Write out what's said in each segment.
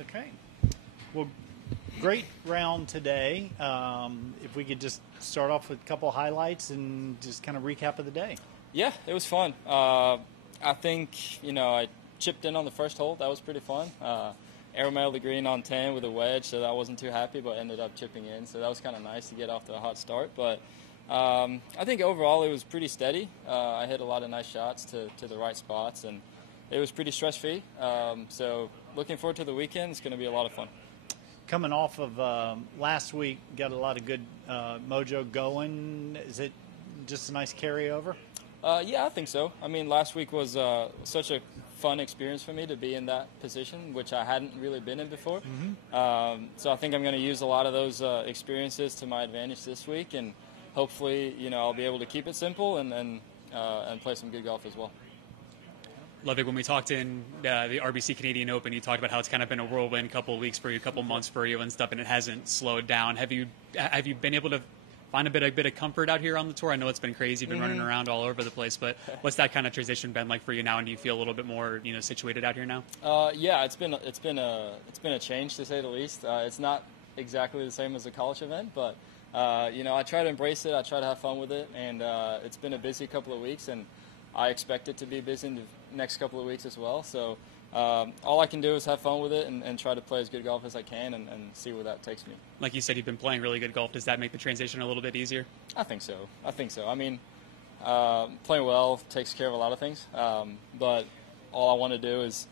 Okay. Well, great round today. If we could just start off with a couple highlights and just kind of recap of the day. Yeah, it was fun. I think, I chipped in on the first hole. That was pretty fun. Aeromailed the green on 10 with a wedge, so that wasn't too happy, but ended up chipping in. So that was kind of nice to get off to a hot start. But I think overall it was pretty steady. I hit a lot of nice shots to the right spots, and it was pretty stress-free. So looking forward to the weekend. It's going to be a lot of fun. Coming off of last week, got a lot of good mojo going. Is it just a nice carryover? Yeah, I think so. I mean, last week was such a fun experience for me to be in that position, which I hadn't really been in before. So I think I'm going to use a lot of those experiences to my advantage this week, and hopefully, I'll be able to keep it simple and play some good golf as well. Ludvig, when we talked in the RBC Canadian Open, you talked about how it's kind of been a whirlwind couple of weeks for you, a couple of months for you and stuff, and it hasn't slowed down. Have you been able to find a bit of comfort out here on the tour? I know it's been crazy, you've been running around all over the place, but what's that kind of transition been like for you now? And do you feel a little bit more, situated out here now? Yeah, it's been a change, to say the least. It's not exactly the same as a college event, but I try to embrace it. I try to have fun with it, and it's been a busy couple of weeks, and I expect it to be busy in the next couple of weeks as well. So all I can do is have fun with it and try to play as good golf as I can and see where that takes me. Like you said, you've been playing really good golf. Does that make the transition a little bit easier? I think so. I mean, playing well takes care of a lot of things, but all I want to do is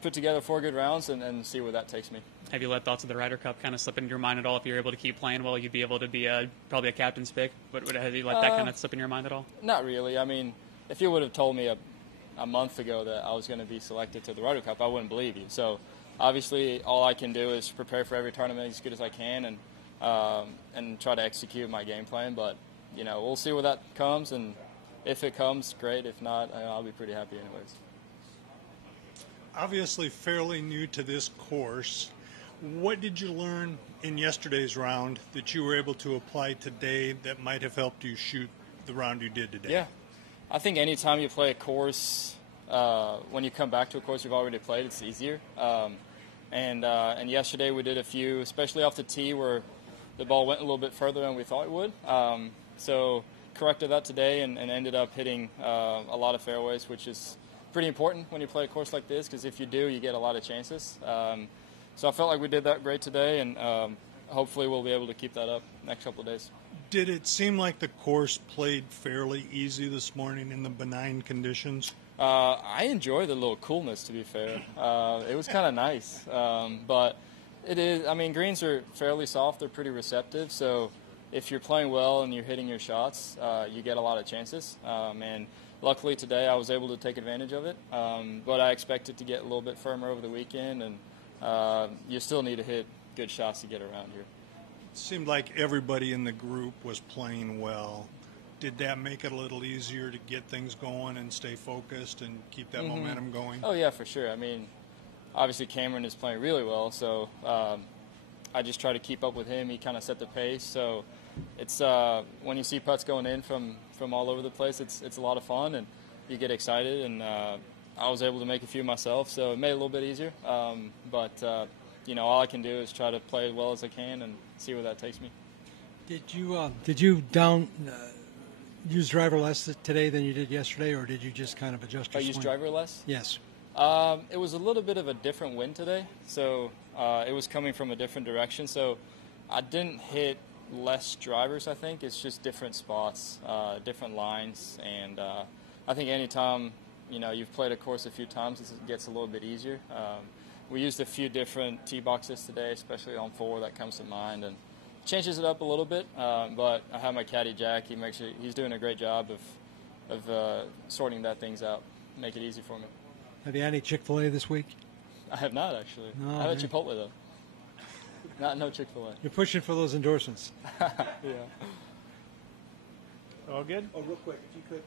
put together 4 good rounds and see where that takes me. Have you let thoughts of the Ryder Cup kind of slip into your mind at all? If you're able to keep playing well, you'd be able to be probably a captain's pick. But have you let that kind of slip in your mind at all? Not really. I mean, if you would have told me a month ago that I was going to be selected to the Ryder Cup, I wouldn't believe you. So obviously all I can do is prepare for every tournament as good as I can and try to execute my game plan. But, we'll see where that comes, and if it comes, great. If not, I'll be pretty happy anyways. Obviously fairly new to this course. What did you learn in yesterday's round that you were able to apply today that might have helped you shoot the round you did today? Yeah. I think anytime you play a course, when you come back to a course you've already played, it's easier. And yesterday we did a few, especially off the tee, where the ball went a little bit further than we thought it would. So corrected that today and ended up hitting a lot of fairways, which is pretty important when you play a course like this, because if you do, you get a lot of chances. So I felt like we did that great today, and hopefully we'll be able to keep that up next couple of days. Did it seem like the course played fairly easy this morning in the benign conditions? I enjoy the little coolness, to be fair. It was kind of nice. But it is, greens are fairly soft. They're pretty receptive. So if you're playing well and you're hitting your shots, you get a lot of chances. And luckily today I was able to take advantage of it. But I expect it to get a little bit firmer over the weekend. And you still need to hit good shots to get around here. It seemed like everybody in the group was playing well. Did that make it a little easier to get things going and stay focused and keep that momentum going? Oh, yeah, for sure. I mean, obviously Cameron is playing really well, so I just try to keep up with him. He kind of set the pace. So it's when you see putts going in from all over the place, it's a lot of fun, and you get excited. And I was able to make a few myself, so it made it a little bit easier. But all I can do is try to play as well as I can and see where that takes me. Did you use driver less today than you did yesterday, or did you just kind of adjust your swing? I used driver less? Yes. It was a little bit of a different wind today, so it was coming from a different direction. So I didn't hit less drivers, I think. It's just different spots, different lines. And I think anytime, you've played a course a few times, it gets a little bit easier. We used a few different tee boxes today, especially on 4, that comes to mind, and changes it up a little bit. But I have my caddy Jack. He's doing a great job of sorting that things out, make it easy for me. Have you had any Chick-fil-A this week? I have not, actually. No, I had a Chipotle though. No Chick-fil-A. You're pushing for those endorsements. Yeah. All good? Oh, real quick, if you could.